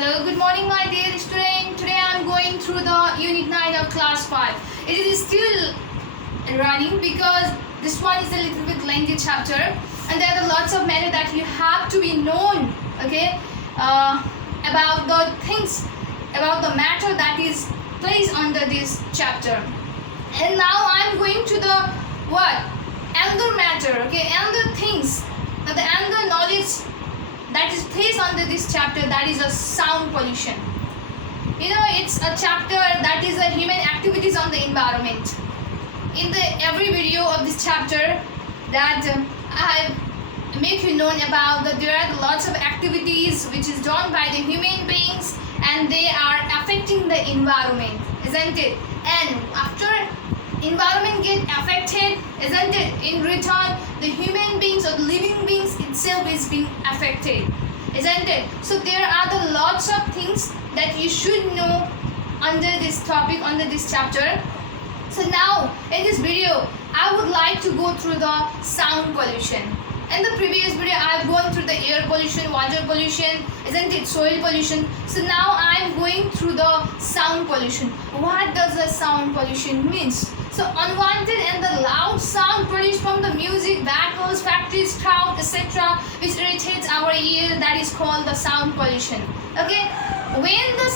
Hello, good morning my dear student. Today I am going through the unit 9 of class 5. It is still running because this one is a little bit lengthy chapter and there are lots of matter that you have to be known, okay, about the things, about the matter that is placed under this chapter. And now I am going to the what? Another matter, okay, another things, the another knowledge that is placed under this chapter, that is a sound pollution. You know, it's a chapter that is a human activities on the environment. In the every video of this chapter that I make you known about that there are lots of activities which is done by the human beings and they are affecting the environment, isn't it? And after environment get affected, isn't it, in return the human beings or the living beings itself is being affected, isn't it? So there are the lots of things that you should know under this topic, under this chapter. So now in this video I would like to go through the sound pollution. In the previous video I have gone through the air pollution, water pollution, isn't it, soil pollution. So now I am going through the sound pollution. What does the sound pollution means? So unwanted and the loud sound produced from the music, vehicles, factories, crowd, etc., which irritates our ear, that is called the sound pollution. Okay, when the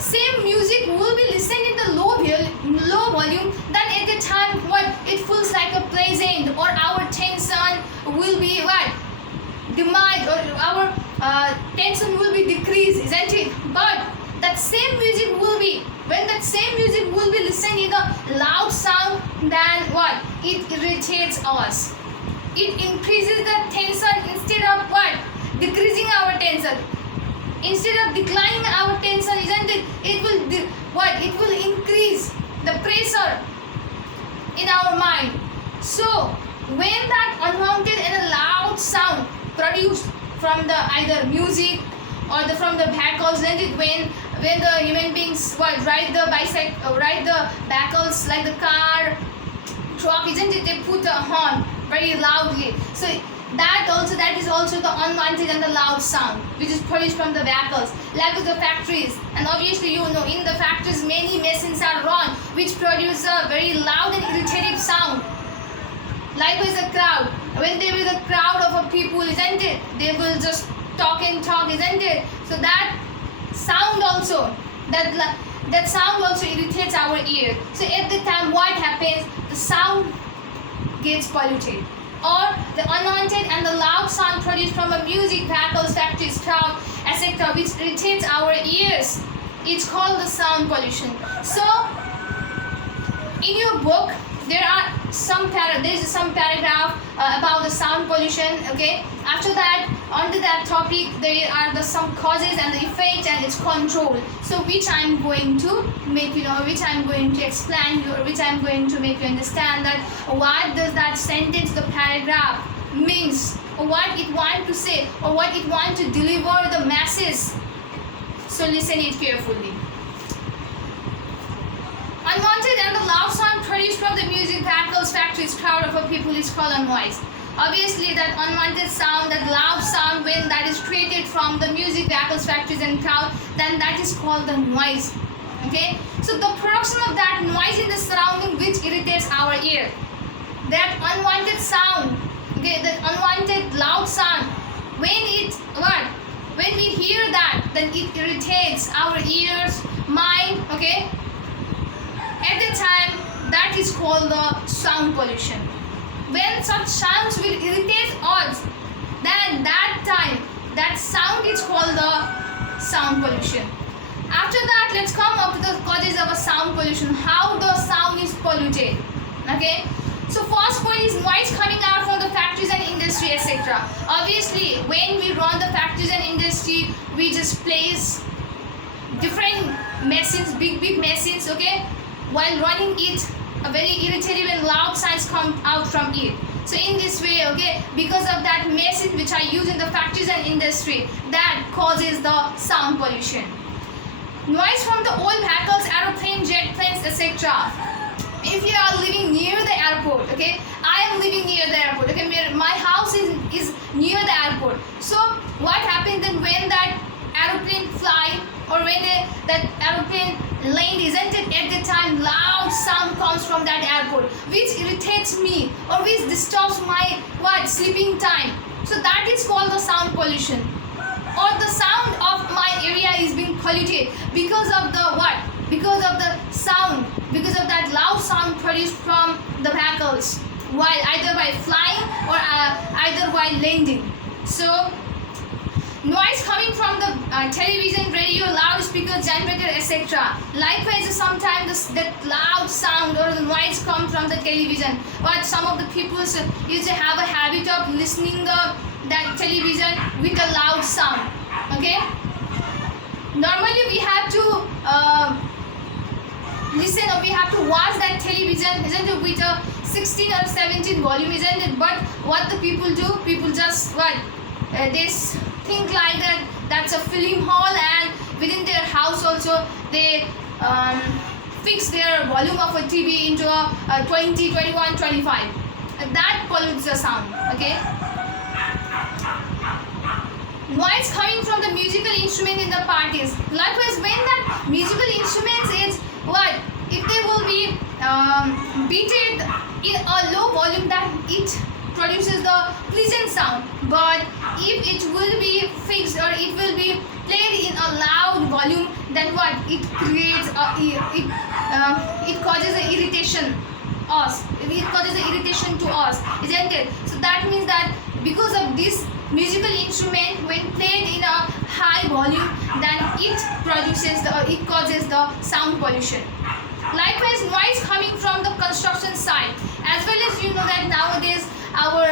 same music will be listened in the low volume, then at the time what it feels like a pleasant, or our tension will be what diminished, or our tension will be decreased, isn't it? But that same music will be, when that same music will be listened in the loud sound, then what, it irritates us, it increases the tension instead of what, decreasing our tension, instead of declining our tension, isn't it? It will it will increase the pressure in our mind. So when that unwanted and a loud sound produced from the either music or from the vehicles, isn't it, when the human beings ride the bicycle, ride the vehicles like the car, truck, isn't it, they put a horn very loudly. So that is also the unwanted and the loud sound which is produced from the vehicles, like the factories. And obviously you know in the factories many machines are run which produce a very loud and irritative sound. Likewise the crowd, when there is a crowd of a people, isn't it, they will just talk and talk, isn't it? So that sound also, that sound also irritates our ear. So at the time what happens, the sound gets polluted, or the unwanted and the loud sound produced from a music, vehicles, factories, crowd, etc., which irritates our ears, it's called the sound pollution. So in your book there are there is some paragraph about the sound pollution, okay. After that, onto that topic there are some causes and the effects and its control, so which I am going to make you know, which I am going to explain you, or which I am going to make you understand that what does that sentence, the paragraph means, or what it want to say, or what it want to deliver the masses. So listen it carefully. Unwanted and the loud sound produced from the music, vehicles, factories, crowd of a people is called a noise. Obviously that unwanted sound, that loud sound, when that is created from the music, vehicles, factories and crowd, then that is called the noise, okay. So the production of that noise in the surrounding which irritates our ear, that unwanted sound, okay, that unwanted loud sound, when we hear that, then it irritates our ears, mind, okay. At the time that is called the sound pollution. When such sounds will irritate us, then that time that sound is called the sound pollution. After that, let's come up to the causes of a sound pollution, how the sound is polluted, okay. So first point is noise coming out from the factories and industry, etc. Obviously when we run the factories and industry, we just place different machines, big machines, okay. While running it, a very irritating and loud sounds come out from it. So in this way, okay, because of that machine which I use in the factories and industry, that causes the sound pollution. Noise from the old vehicles, aeroplanes, jet planes, etc. If you are living near the airport, okay, I am living near the airport, okay, my house is near the airport. So what happens then when that aeroplane fly or when that aeroplane land, isn't it? At the time, loud sound comes from that airport, which irritates me or which disturbs my sleeping time. So that is called the sound pollution. Or the sound of my area is being polluted because of the because of the sound, because of that loud sound produced from the vehicles while either by flying or either while landing. So noise coming from the television, radio, loudspeaker, generator, etc. Likewise, sometimes that loud sound or the noise comes from the television. But some of the people used to have a habit of listening that television with a loud sound. Okay. Normally, we have to listen or we have to watch that television, isn't it, with a 16 or 17 volume, isn't it? But what the people do, people just they think like that's a film hall, and within their house also they fix their volume of a TV into a 20, 21, 25. That pollutes the sound. Okay. Noise coming from the musical instrument in the parties. Likewise, when that musical instruments is if they will be beaten in a low volume, that it produces the pleasant sound. But if it will be fixed or it will be played in a loud volume, then it creates it causes an irritation us. It causes an irritation to us, isn't it? So that means that because of this musical instrument, when played in a high volume, then it causes the sound pollution. Likewise, noise coming from the construction site, as well as you know that nowadays our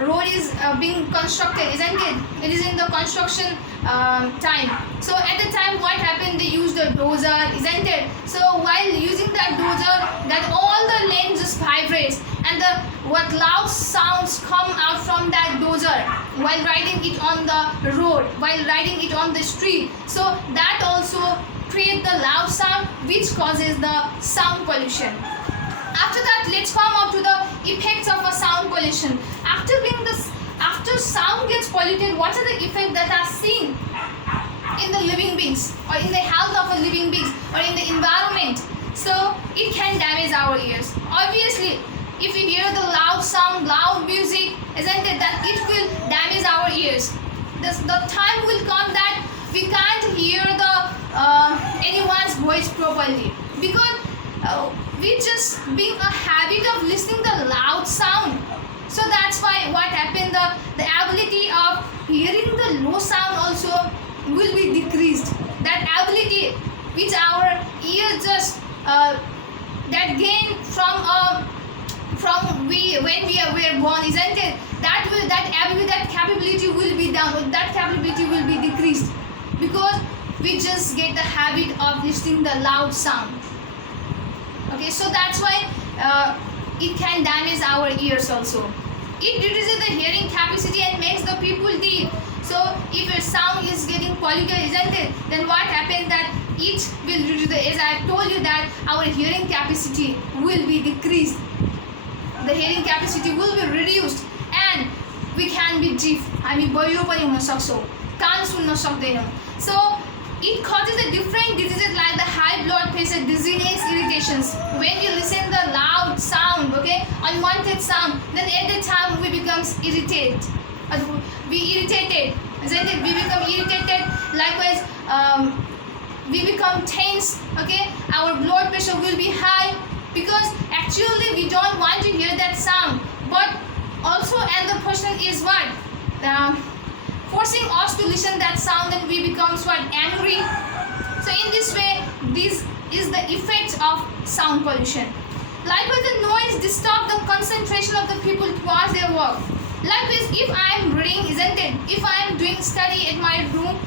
road is being constructed, isn't it? It is in the construction time. So at the time, what happened? They used a dozer, isn't it? So while using that dozer, that all the land just vibrates, and the loud sounds come out from that dozer while riding it on the road, while riding it on the street. So that also create the loud sound, which causes the sound pollution. After that, let's come up to the effects of a sound pollution. After sound gets polluted, what are the effects that are seen in the living beings or in the health of a living beings or in the environment? So it can damage our ears. Obviously, if you hear the loud sound, loud music, isn't it, that it will damage our ears. The time will come that we can't hear anyone's voice properly, because we just being a habit of listening the loud sound. So that's why what happened, the ability of hearing the low sound also will be decreased. That ability which our ears just that gain from when we were born, isn't it? That capability will be down. That capability will be decreased because we just get the habit of listening the loud sound. Okay, so that's why it can damage our ears also. It reduces the hearing capacity and makes the people deaf. So if your sound is getting polluted, isn't it? Then what happens that it will reduce as I told you that our hearing capacity will be decreased. The hearing capacity will be reduced and we can be deaf. बहिरो पनि हुन सक्छौं, कान सुन्न सक्दैनौं. So it causes a different diseases like the high blood pressure, dizziness, irritations. When you listen the loud sound, okay, unwanted sound, then at the time we becomes irritated. Isn't it? We become irritated. Likewise, we become tense. Okay, our blood pressure will be high because actually we don't want to hear that sound. But also another person is what? Forcing us to listen that sound, and we becomes what? Angry. So in this way, this is the effect of sound pollution. Likewise, the noise disturbs the concentration of the people towards their work. Likewise, if I am reading, isn't it? If I am doing study at my room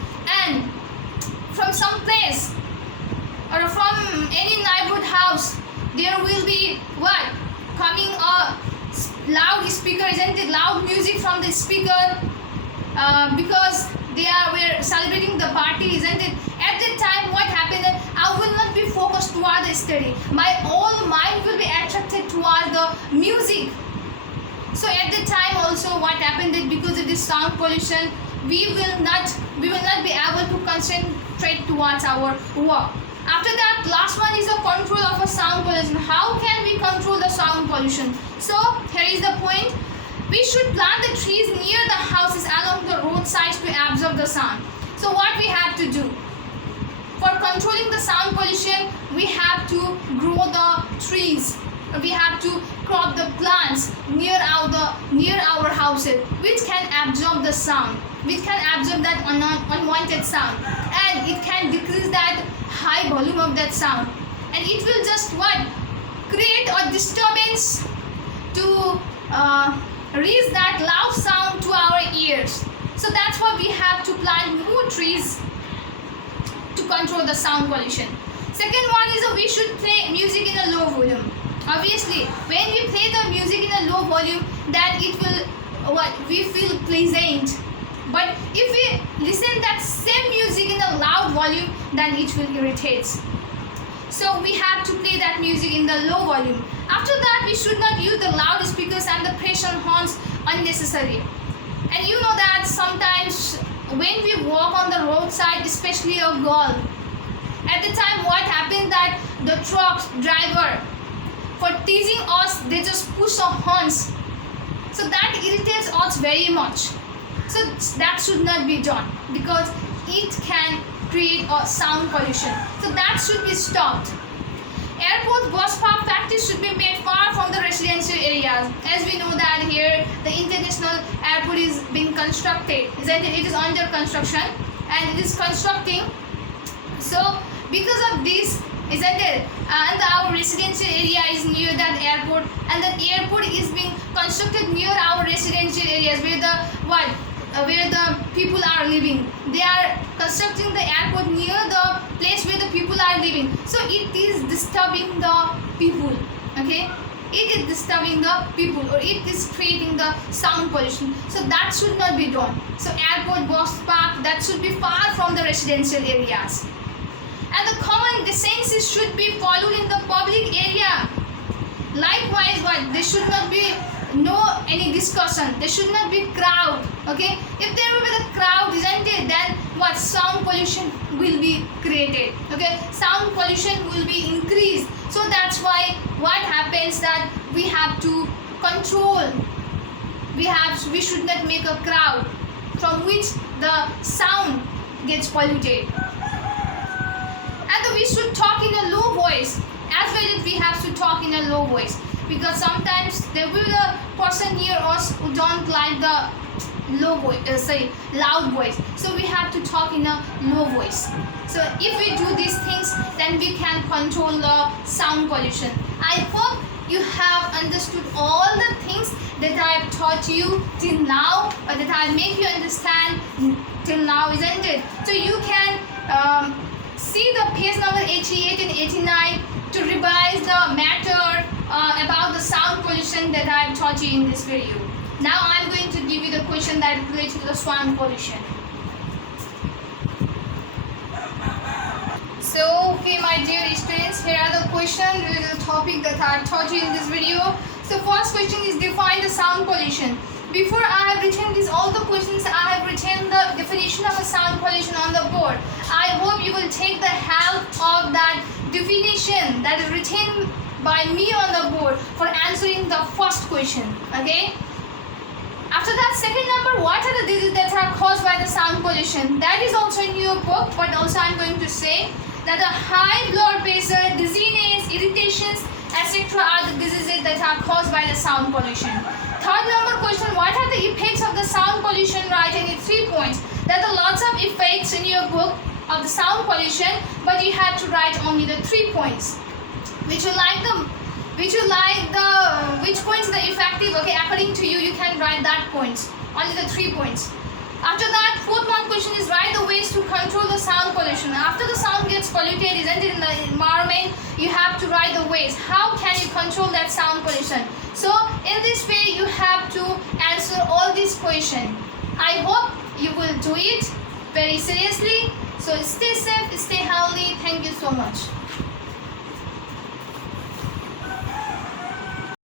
and from some place or from any neighborhood house, there will be what? Coming a loud speaker, isn't it? Loud music from the speaker. Because we're celebrating the party, isn't it? At that time, what happened? I will not be focused toward the study. My whole mind will be attracted toward the music. So at the time also, what happened is because of this sound pollution, we will not be able to concentrate towards our work. After that, last one is the control of a sound pollution. How can we control the sound pollution? So here is the point. We should plant the trees near the houses along the roadsides to absorb the sound. So what we have to do? For controlling the sound pollution, we have to grow the trees. We have to crop the plants near our houses, which can absorb the sound, which can absorb that unwanted sound, and it can decrease that high volume of that sound, and it will just what? Create a disturbance to reach that loud sound to our ears. So that's why we have to plant more trees to control the sound pollution. Second one is that we should play music in a low volume. Obviously, when we play the music in a low volume, that it will we feel pleasant. But if we listen that same music in a loud volume, then it will irritate. So we have to play that music in the low volume. After that, we should not use the loudspeakers and the pressure horns unnecessarily. And you know that sometimes when we walk on the roadside, especially a girl, at the time what happens that the truck driver, for teasing us, they just push our horns. So that irritates us very much. So that should not be done because it can create a sound pollution. So that should be stopped. Airport bus park practice should be made far from the residential areas. As we know that here the international airport is being constructed, isn't it? It is under construction and it is constructing. So because of this, isn't it? And our residential area is near that airport, and that airport is being constructed near our residential areas where the people are living. They are constructing the airport near the place where the people are living. So it is disturbing the people. Okay, it is disturbing the people, or it is creating the sound pollution. So that should not be done. So airport, bus park, that should be far from the residential areas. And the common decency should be followed in the public area. Likewise, there should not be any discussion. There should not be crowd. Okay, if there will be the crowd, isn't it? Then sound pollution will be created. Okay, sound pollution will be increased. So that's why what happens that we have to control. We should not make a crowd from which the sound gets polluted. And we should talk in a low voice. As well as we have to talk in a low voice, because sometimes there will be a person near us who don't like the loud voice. So we have to talk in a low voice. So if we do these things, then we can control the sound pollution. I hope you have understood all the things that I have taught you till now, or that I make you understand till now, isn't it? So you can see the page number 88 and 89 to revise the matter about the sound pollution that I have taught you in this video. Now I am going to give you the question that relates to the sound pollution. So, okay, my dear students, here are the questions related to the topic that I have taught you in this video. So, first question is define the sound pollution. Before I have written all the questions, I have written the definition of a sound pollution on the board. I hope you will take the help of that definition that is written by me on the board for answering the first question. Okay. After that, second number, what are the diseases that are caused by the sound pollution? That is also in your book, but also I am going to say that the high blood pressure, dizziness, irritations, etc. are the diseases that are caused by the sound pollution. Third number question, what are the effects of the sound pollution? Write in 3 points. There are lots of effects in your book of the sound pollution, but you have to write only the 3 points. Which points are the effective? Okay, according to you, you can write that points. Only the 3 points. After that, fourth one question is write the ways to control the sound pollution. After the sound gets polluted, isn't it, in the environment, you have to write the ways. How can you control that sound pollution? So, in this way, you have to answer all these questions. I hope you will do it very seriously. So, stay safe, stay healthy. Thank you so much.